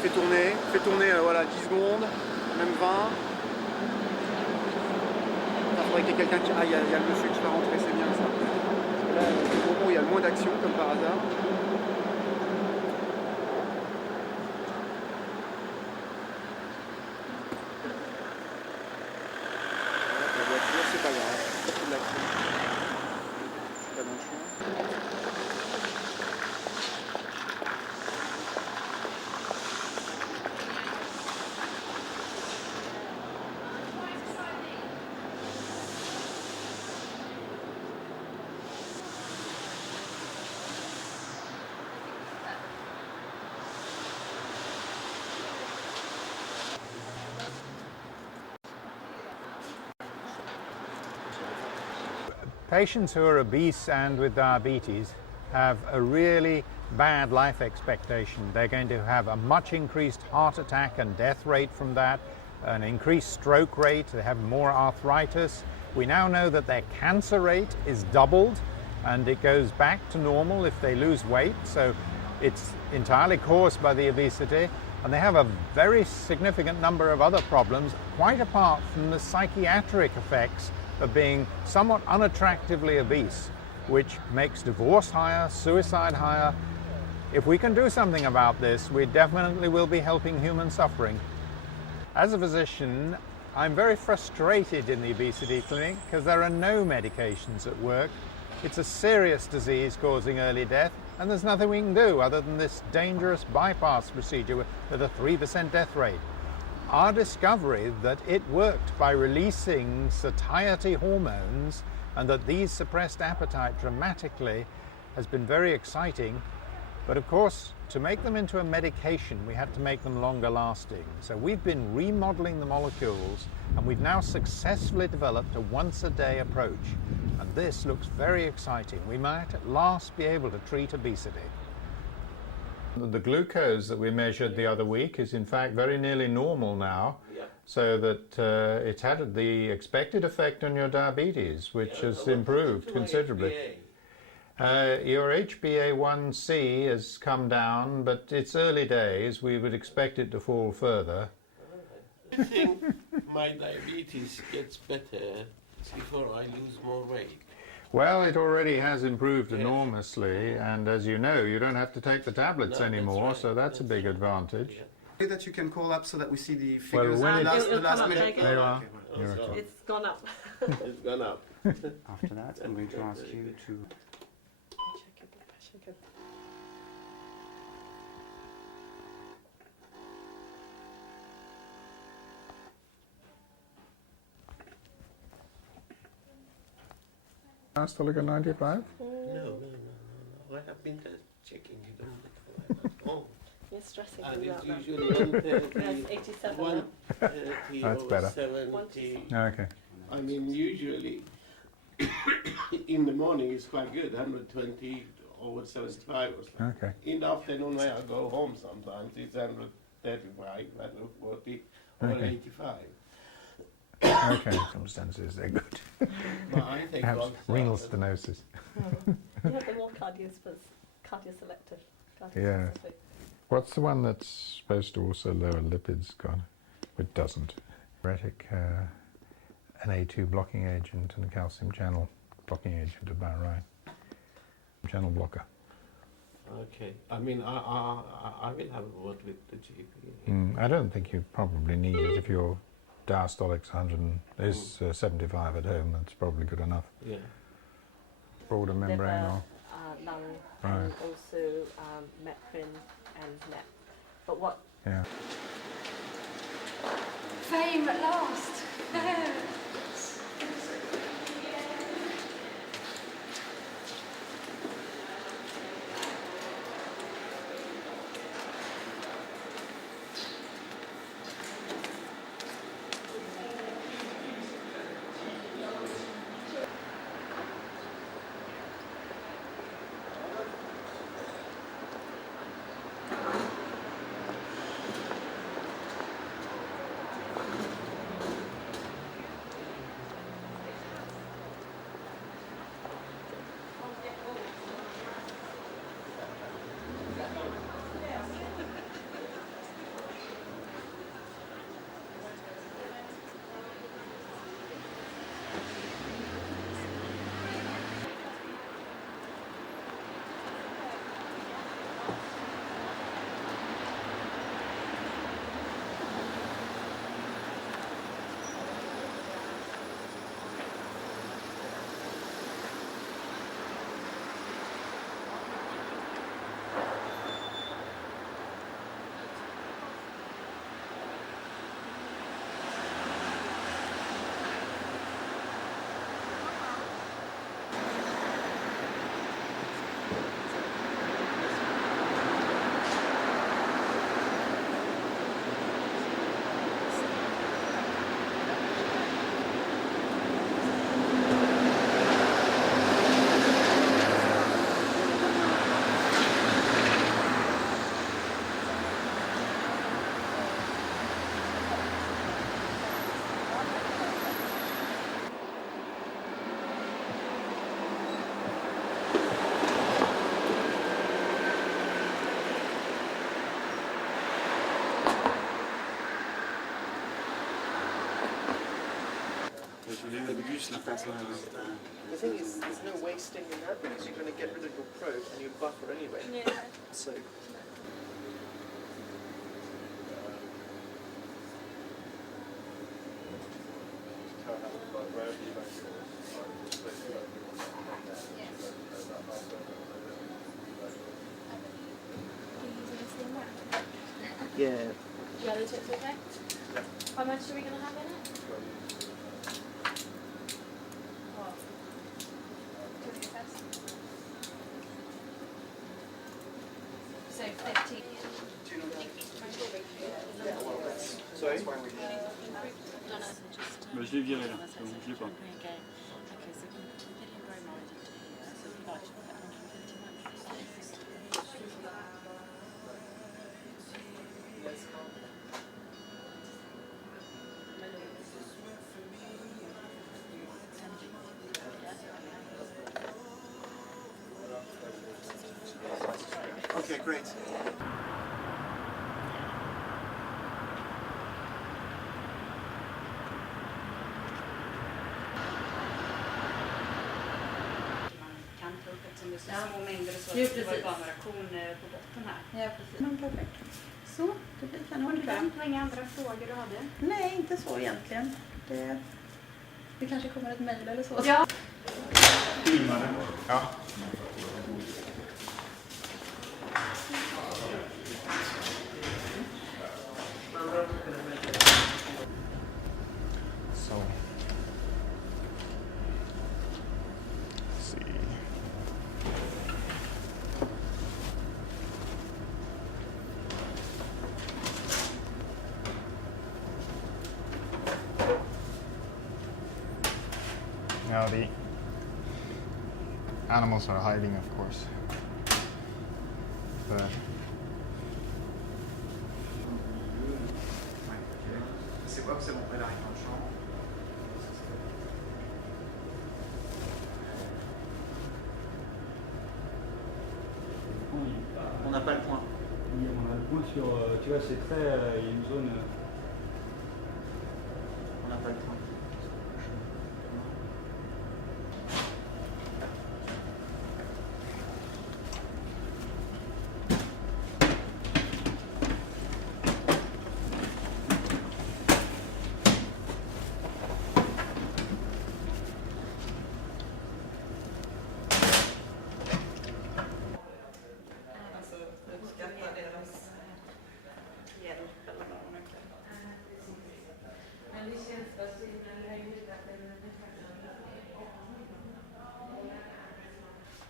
Fais tourner voilà, 10 secondes, même 20. Il faudrait qu'il y ait quelqu'un qui... Ah, il y a le monsieur qui va rentrer, c'est bien ça. Là, c'est le moment où il y a le moins d'action, comme par hasard. La voiture, c'est pas grave. C'est de l'action. C'est pas dans le champ. Patients who are obese and with diabetes have a really bad life expectation. They're going to have a much increased heart attack and death rate from that, an increased stroke rate, they have more arthritis. We now know that their cancer rate is doubled and it goes back to normal if they lose weight, so it's entirely caused by the obesity, and they have a very significant number of other problems, quite apart from the psychiatric effects of being somewhat unattractively obese, which makes divorce higher, suicide higher. If we can do something about this, we definitely will be helping human suffering. As a physician, I'm very frustrated in the obesity clinic because there are no medications that work. It's a serious disease causing early death, and there's nothing we can do other than this dangerous bypass procedure with a 3% death rate. Our discovery that it worked by releasing satiety hormones and that these suppressed appetite dramatically has been very exciting. But of course, to make them into a medication, we had to make them longer lasting. So we've been remodeling the molecules, and we've now successfully developed a once-a-day approach. And this looks very exciting. We might at last be able to treat obesity. The glucose that we measured the other week is in fact very nearly normal now, so that it's had the expected effect on your diabetes, which has improved considerably. Your HbA1c has come down, but it's early days. We would expect it to fall further. I think my diabetes gets better before I lose more weight. Well, it already has improved enormously, and as you know, you don't have to take the tablets anymore, right. So that's a big advantage. Yeah. That you can call up so that we see the figures. Well, the last minute. There you are. It's gone up. It's gone up. After that, I'm going to ask you to... Check your blood pressure. Good. Still at 95? No. I have been checking. You don't look like that. Oh. You're stressing And me it's out usually 130, Yes, 87 now. 130 That's or better. 70. Okay. I mean, usually in the morning it's quite good, 120 over 75 or something. Okay. In the afternoon when I go home sometimes it's 135, 140 or Okay. 85. Okay, circumstances, they're good. But I think Perhaps also renal stenosis. You have the more cardioselective. Yeah. What's the one that's supposed to also lower lipids, gone? It doesn't. Diuretic, an A2 blocking agent and a calcium channel blocking agent, about right. Channel blocker. Okay. I mean, I will have a word with the GP. I don't think you probably need it if your diastolic's 75 at home. That's probably good enough. Yeah. Broader membrane or... lung, Right. and also metrin and NEP. But what? Yeah. Fame at last! juste la personne. The thing is, there's no wasting in that because you're going to get rid of your probe and your buffer anyway. Yeah. So. Yeah. Yeah, the tips okay? How much are we going to have in it? What? 2 cups? So 15. Sorry? Je l'ai viré là, donc je l'ai pas. Okay, great. Kan ta upp eftersom det är så små mängder och så. Det var ju bara några korn på botten här. Ja, precis. Men perfekt. Så, det blir kanon. Det var inga andra frågor du hade? Nej, inte så egentligen. Det kanske kommer ett mejl eller så. Ja. Ja. So. Let's see. Now the animals are hiding, of course. But C'est quoi? C'est bon, elle arrive dans le champ. On n'a pas le point. On a le point sur, tu vois, c'est très, il y a une zone. On n'a pas le point.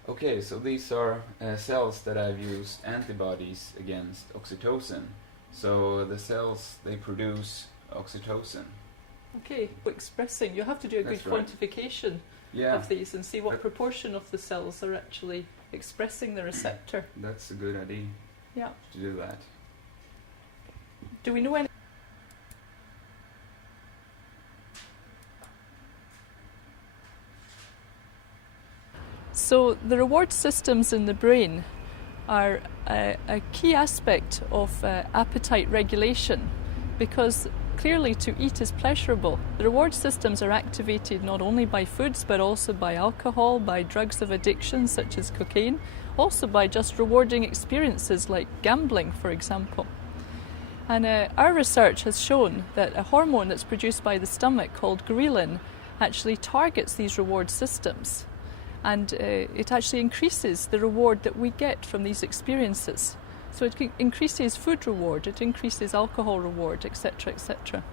Okay, so these are cells that I've used antibodies against oxytocin. So the cells, they produce oxytocin. Okay, but expressing, you have to do a That's good right. quantification Yeah, of these and see what But- proportion of the cells are actually expressing the receptor. that's a good idea Yeah. to do that. Do we know any? So the reward systems in the brain are a key aspect of appetite regulation because clearly to eat is pleasurable. The reward systems are activated not only by foods but also by alcohol, by drugs of addiction such as cocaine, also by just rewarding experiences like gambling, for example. And our research has shown that a hormone that's produced by the stomach called ghrelin actually targets these reward systems. And it actually increases the reward that we get from these experiences. So it increases food reward, it increases alcohol reward, etc., etc.